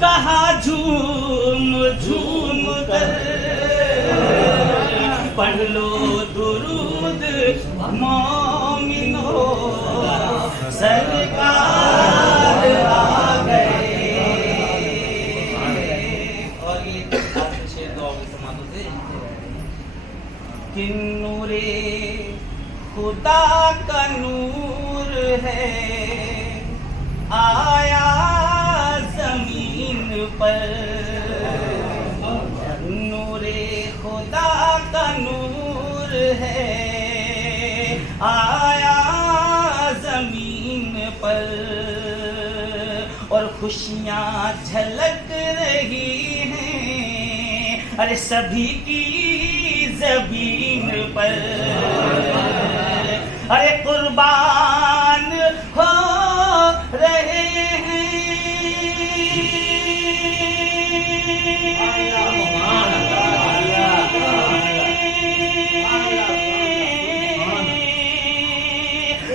कहा झूम झूम कर पढ़ लो दुरूद मोमिनो, सरकार आ गए। और ये शेर दुआ के समातों से कि नूरे खुदा का नूर है आया जमीन पर, नूरे खुदा का नूर है आया जमीन पर, और खुशियाँ झलक रही हैं अरे सभी की ज़मीन पर, अरे कुर्बान हो रहे हैं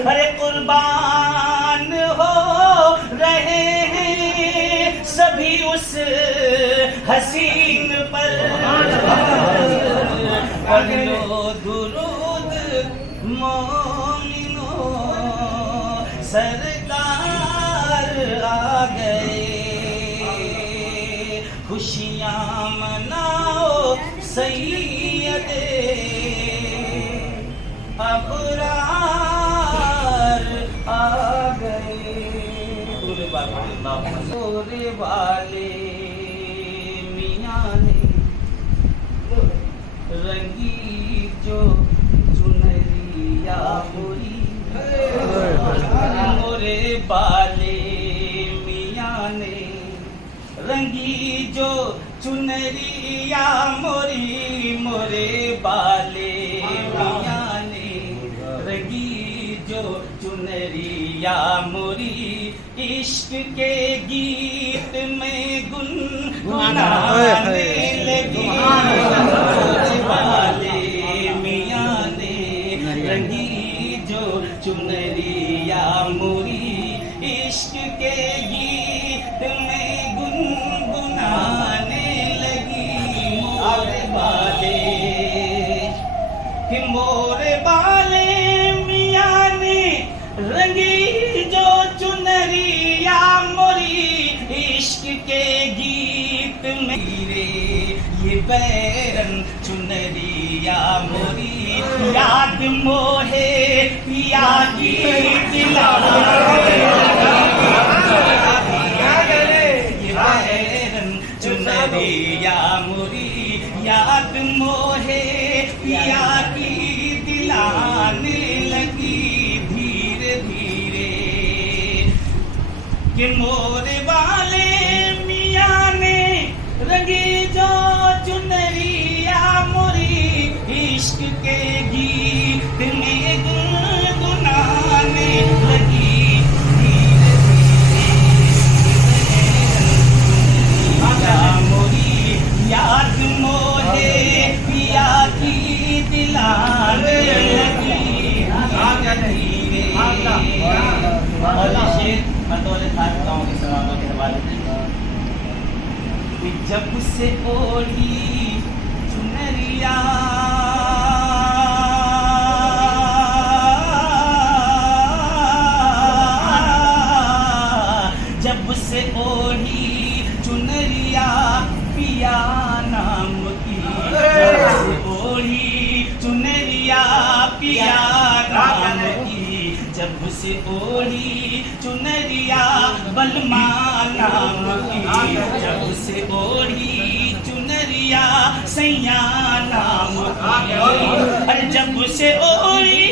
अरे कुर्बान हो रहे हैं सभी उस हसीन पर, पढ़ लो दुरूद मोमिनो, सरकार आ गए। खुशियाँ मनाओ सैयदे अबरार आ गए। गोरे वाले मियाँ ने रंगी जो चुनरिया पूरी, मोरे बाले मियाँ ने रंगी जो चुनरिया मोरी, मोरे बाले मियाँ ने रंगी जो चुनरिया मोरी, इश्क के गीत में गुनगुनाने लगी। मोरे बाले मियाँ ने रंगी जो चुनरिया मोरी, इश्क के गीत में गुनगुनाने लगी। मोरे बाले कि मोरे बाले मियाँ ने रंगी जो चुनरिया मोरी, इश्क के गीत में रे ये बैरन चुनरिया मोरी, याद मोहे पिया की दिलारे, ये बैरन चुनरिया मोरी, याद मोहे पिया की दिलाने लगी धीरे धीरे। कि मोरे वाले मियाँ ने रंगी जो चुनरिया मोरी, इश्क के गीत में गुनगुनाने लगी धीरे धीरे। मोरी याद मोहे पिया की दिलाने लगी धीरे। और शेर मतोले खान गाँव के समानों के हवाले से, जब से ओढ़ी चुनरिया जब से ओढ़ी चुनरिया पिया नाम की, जब से ओढ़ी चुनरिया पिया नाम की, जब से ओढ़ी चुनरिया बलमा नाम की, जब से ओढ़ी चुनरिया सैया नाम की, अरे जब से ओढ़ी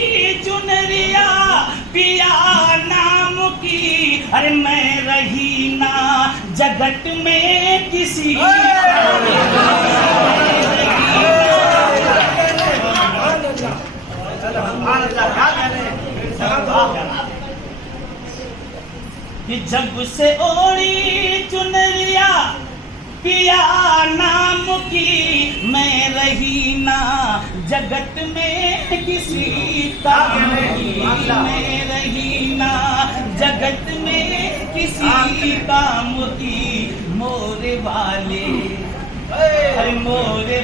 चुनरिया पिया नाम की, अरे मैं रही ना जगत में किसी कि जब से ओढ़ी चुनरिया पिया नाम की, मैं रही ना जगत में किसी काम की, मैं रही ना जगत में किसी काम की।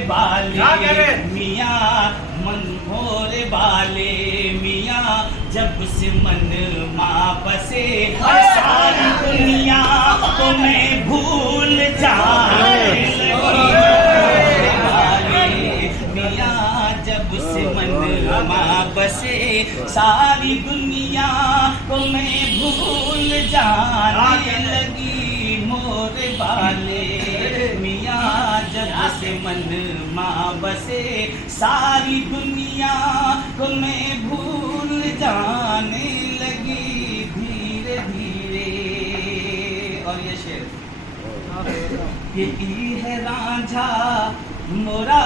बाले मियाँ मन मोरे बाले मियाँ जब से मन माँ बसे सारी दुनिया को मैं भूल जाने लगी बाले मियाँ जब से मन माँ बसे सारी दुनिया को मैं भूल जाने लगी मोरे बाले मियाँ जब से मन माँ बसे सारी दुनिया को मैं भूल जाने लगी धीरे धीरे। और ये शेर यही है रांझा मोरा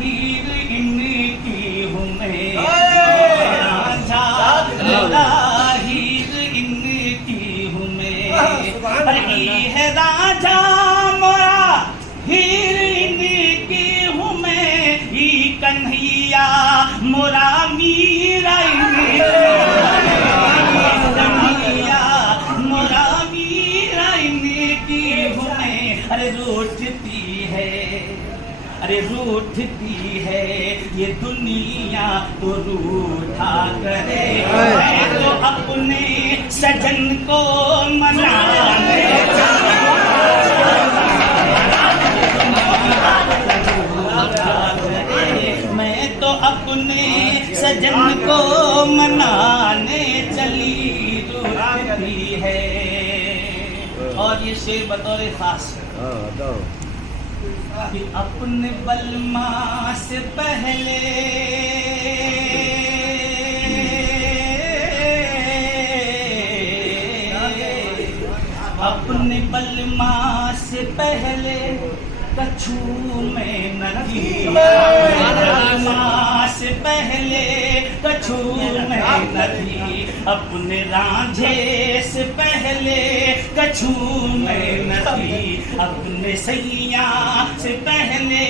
हीर इनकी हूँ मैं रांझा मोरा हीर इनकी हूँ मैं अरे ये है रांझा मोरा हीर इनकी हूँ मैं ही कन्हैया मोरा मीरा कन्हैया मोरा मीरा इनकी हूँ मैं अरे रूठती है ये दुनिया तो रूठा करे मैं तो अपने सजन को मनाने मैं तो अपने सजन को मनाने चली रूठती है। और ये शेर बतौर खास कि अपने बलमा से पहले अपने बलमा से पहले कछू में नदी बलमा से पहले कछू में नदी अपने रांझे से पहले कछू में नदी अपने सैया से पहले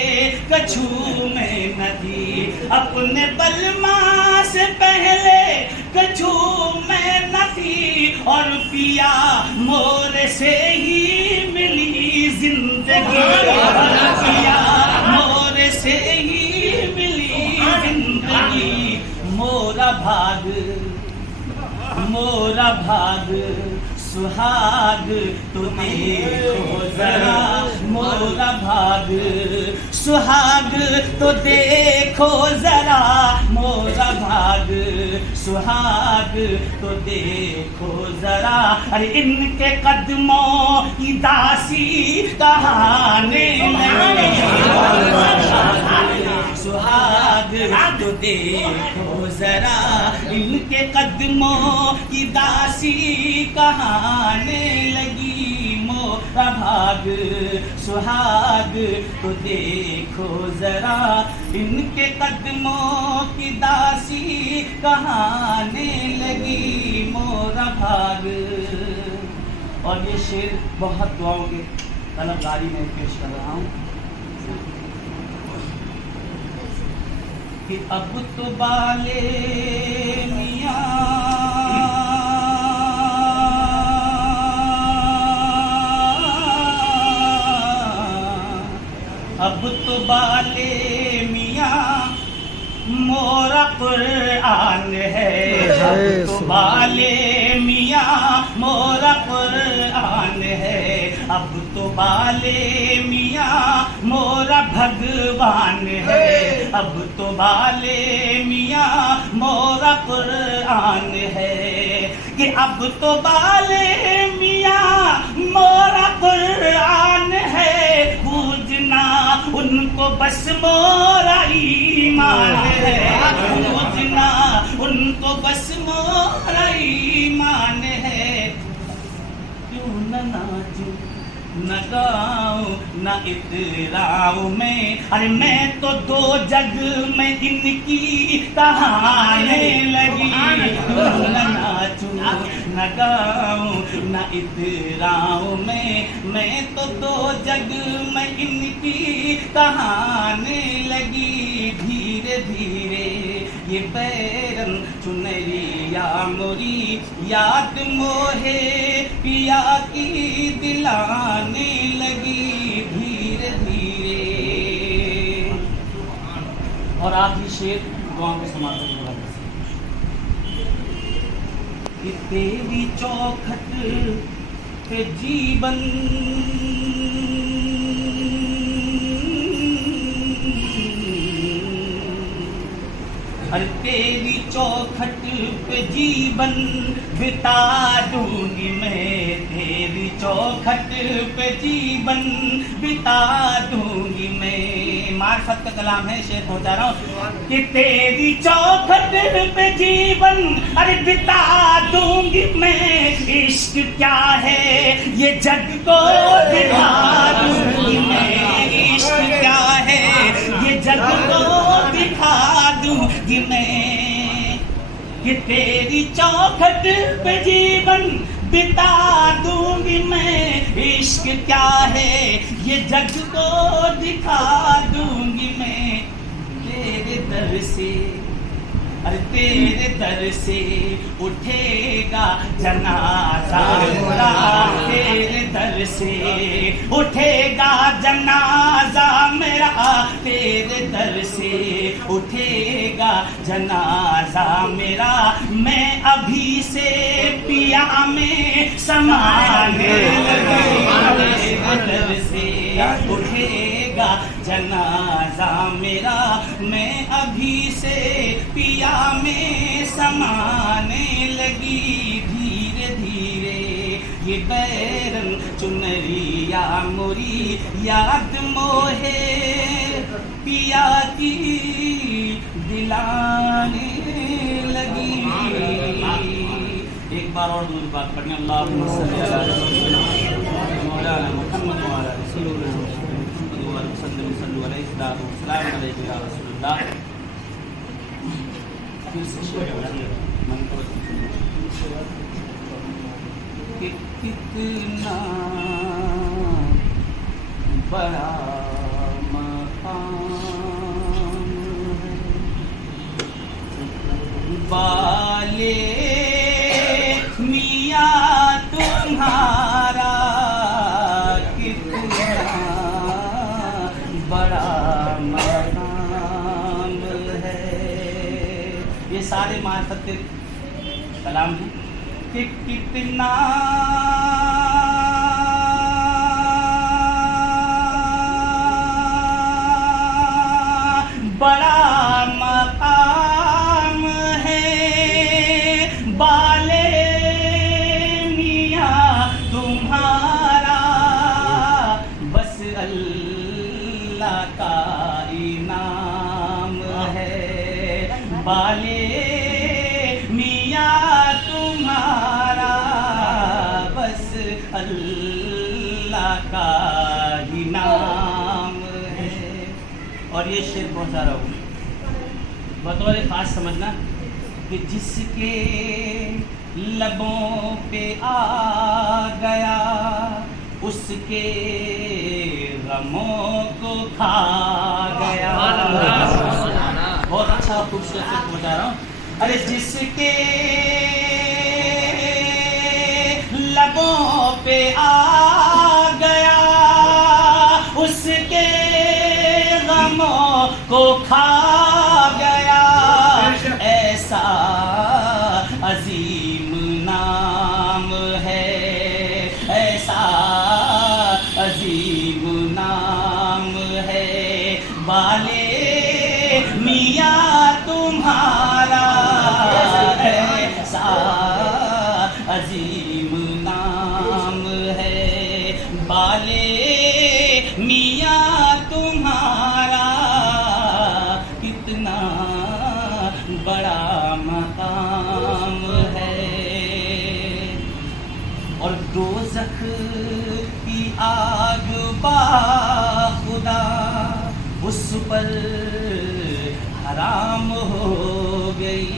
कछू में नदी अपने बलमा से पहले कछू में नदी और पिया मोर से ही मिली जिंदगी पिया मोर से ही मिली जिंदगी मोरा भाग सुहाग तो देखो जरा मोरा भाग सुहाग तो देखो जरा मोरा भाग सुहाग तो देखो जरा अरे इनके कदमों की दासी कहाने सुहाग तो देखो जरा इनके कदमों की दासी कहाने लगी मोरा भाग सुहाग तो देखो जरा इनके कदमों की दासी कहाने लगी मोरा भाग। और ये शेर बहुत दुआओं के तलबगारी में पेश कर रहा हूँ कि अब तो बाले मियाँ अब तो बाले मियाँ मोरा कुरान है अब तो बाले मियाँ मोरा कुरान है अब तो बाले मियाँ मोरा भगवान है अब तो बाले मियाँ मोरा कुरान है कि अब तो बाले मियाँ मोरा कुरान है पूजना उनको बस मोरा ईमान है पूजना उनको बस मोरा ईमान है क्यों न नाचूं न गाऊं न इतराऊं मैं अरे मैं तो दो जग में इनकी कहाने लगी क्यों न नाचूं न गाऊं न इतराऊं मैं तो दो जग में इनकी कहाने लगी धीरे धीरे ये बैरन चुनरिया मोरी याद मोहे पिया की दिलाने लगी धीरे धीरे। और आखिरी शेर दुआ के समाप्त करने वाले कि तेरी चौखट पे जीवन अरे तेरी चौखट पे जीवन बिता दूंगी मैं, तेरी चौखट पे जीवन बिता दूंगी मैं। मार्फत का कलाम है, शेर पहुंचा रहा हूँ कि तेरी चौखट पे जीवन अरे बिता दूंगी मैं। इश्क क्या है ये जग को दिखा दूंगी मैं, इश्क क्या है ये जग को दिखा दूंगी मैं। कि तेरी चौखट पे जीवन बिता दूंगी मैं। इश्क क्या है ये जग को दिखा दूंगी मैं। तेरे दर से अरे तेरे दर से उठेगा जनाजा मेरा, तेरे दर से उठेगा जनाजा मेरा, तेरे दर से उठेगा जनाजा मेरा। मैं अभी से पिया में समाने लगी, तेरे दर से उठेगा जनाजा मेरा। मैं अभी से पिया में समाने लगी। धीरे धीरे ये बैरन चुनरिया मोरी याद मोहे पिया की दिलाने लगी। एक बार और दूर बात पढ़ने अल्लाहुम्मा सल्ली अला मौलाना मुहम्मद व अला रसूलिल्लाह सल्लल्लाहु अलैहि वसल्लम। कि कितना बड़ा मकाम है बाले मियाँ तुम्हारा, कितना बड़ा मकाम है। ये सारे मार्फत के कलाम हैं कि कितना बड़ा मकाम है बाले मियाँ तुम्हारा। बस अल्लाह का इनाम है बाले मियाँ तुम्हारा। बस अल्लाह का ही नाम है। और ये शेर पहुंचा रहा हूँ बतौर खास समझना कि जिसके लबों पे आ गया उसके गमों को खा गया। बहुत अच्छा खूबसूरत से पहुंचा रहा हूँ। अरे जिसके लबों पे आ गया उसके गमों को खा गया। ऐसा अजीम नाम है, ऐसा अजीम नाम है बाले मियाँ तुम्हारा। ऐसा अजीम नाम है बाले मियाँ तुम्हारा। कितना बड़ा मकाम है। और दोज़ख की आग बाखुदा उस पर हराम हो गई।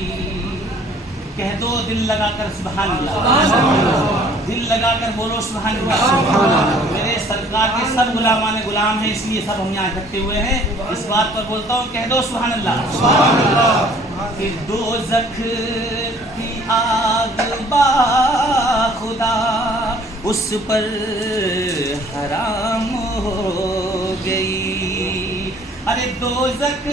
कह दो दिल लगाकर सुभान अल्लाह, दिल लगाकर बोलो सुभान अल्लाह। मेरे सरकार के सब गुलामान गुलाम हैं, इसलिए सब हम यहाँ इकट्ठे हुए हैं। इस बात पर बोलता हूँ, कह दो सुभान अल्लाह। कि दोज़ख की आग बाखुदा उस पर हराम हो गई। अरे दोज़ख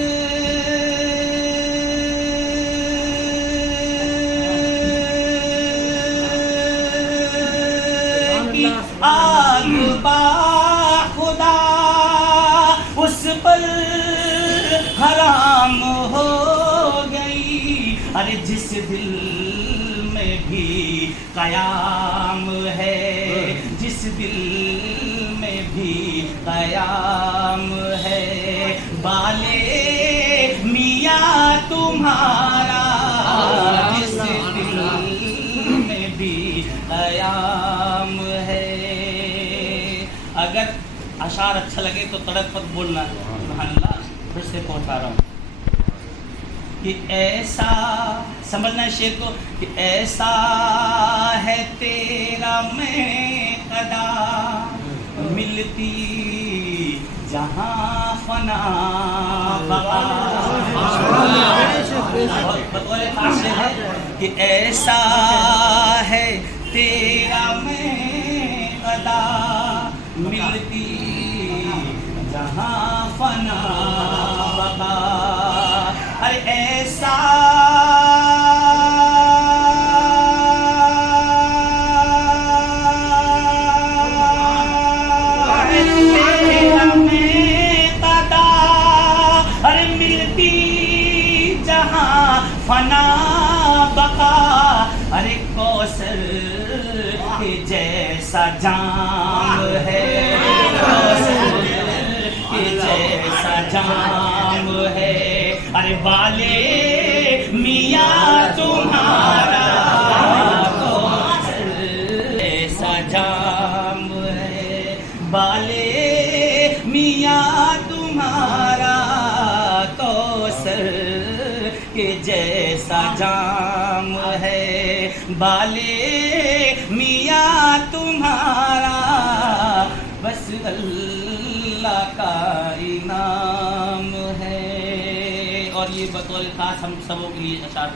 की आग बाखुदा उस पर हराम हो गई। अरे जिस दिल में भी कयाम है, जिस दिल में भी कयाम है, बाले मियाँ तुम्हारा जिस दिल में भी कयाम है। अगर अशार अच्छा लगे तो तड़क पर बोलना, सुभान अल्लाह, फिर से पहुंचा रहा हूँ कि ऐसा समझना है शेर को कि ऐसा है तेरा मैं कदा मिलती जहाँ फना बका। बतौर खास है कि ऐसा है तेरा मैं कदा मिलती जहाँ फना बका। अरे ऐसा तेरा मैं कदा, अरे मिलती जहाँ फना बका। अरे कौसर के जैसा जाम है, कौसर के जैसा जाम है। अरे बाले मियाँ तुम्हारा कौसर ऐसा जाम है, बाले मियाँ तुम्हारा कौसर के जैसा जाम है, बाले मियाँ तुम्हारा बस अल्लाह का इनाम है। और ये बतौर खास हम सबों के लिए अशार